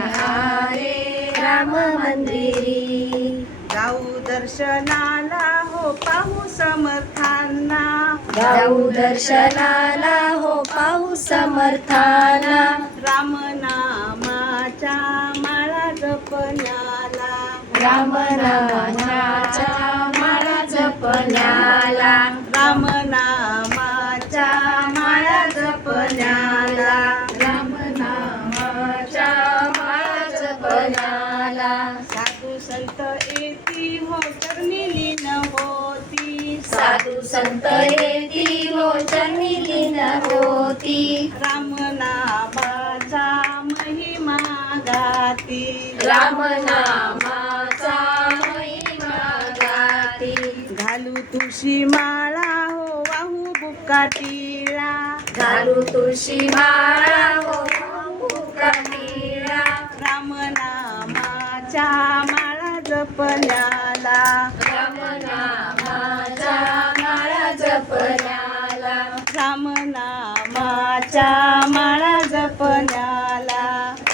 आले राम मंदिरी. जाऊ दर्शनाला हो पाहू समर्थांना. जाऊ दर्शनाला हो पाहू समर्थाना. राम नामाच्या माळा जपण्याला. राम नामाच्या माळा जपण्याला. राम नामाच्या संत येती मोचनी लीन होती. राम नामाचा महिमा गाती. राम नामाचा महिमा गाती. घालू तुळशी माळा हो वाहू बुकाटीला. घालू तुळशी माळा हो काठीला राम नामाच्या माळा जपल्याला राम नामाच्या माळा जपण्याला राम नामाच्या माळा जपल्याला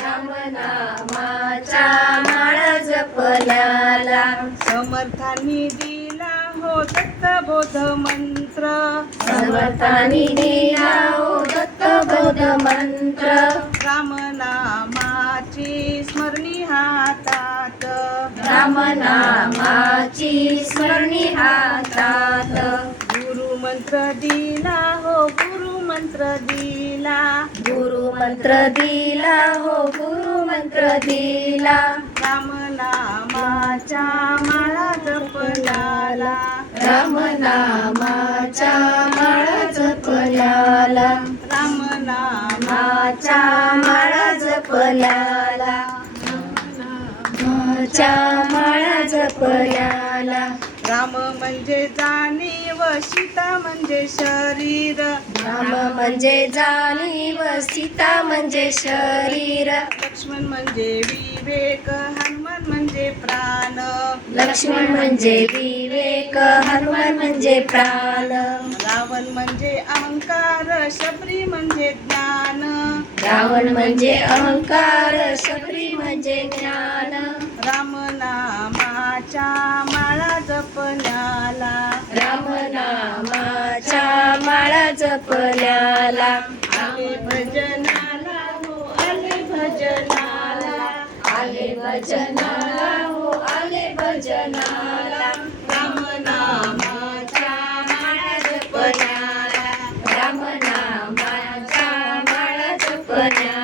राम नामाच्या माळा जपण्याला. समर्थांनी दिला हो दत्तबोध मंत्र समर्थानी दिला ओ दत्त बोध मंत्र राम नामाची स्मरणी हातात. राम नामाची स्मरणी हातात. गुरु मंत्र दिला हो मंत्र दिला. गुरु मंत्र दिला हो गुरु मंत्र दिला. राम नामाच्या माळा जपल्याला राम नामाच्या माळा जपल्याला राम नामाच्या माच्या माळा जपल्याला माच्या माळा जपल्याला राम म्हणजे जाणीव सीता म्हणजे शरीर. राम म्हणजे जाणीव सीता म्हणजे शरीर. लक्ष्मण म्हणजे विवेक हनुमान म्हणजे प्राण. लक्ष्मण म्हणजे विवेक हनुमान म्हणजे प्राण. रावण म्हणजे अहंकार शबरी म्हणजे ज्ञान. रावण म्हणजे अहंकार शबरी म्हणजे ज्ञान. नामाच्या माळा जपण्याला. राम नामाच्या माळा जपल्याला आले भजनाला हो आले भजनाला. आले भजनाला हो आले भजनाला. राम नामाच्या माळा जपण्याला. माळा जपण्याला.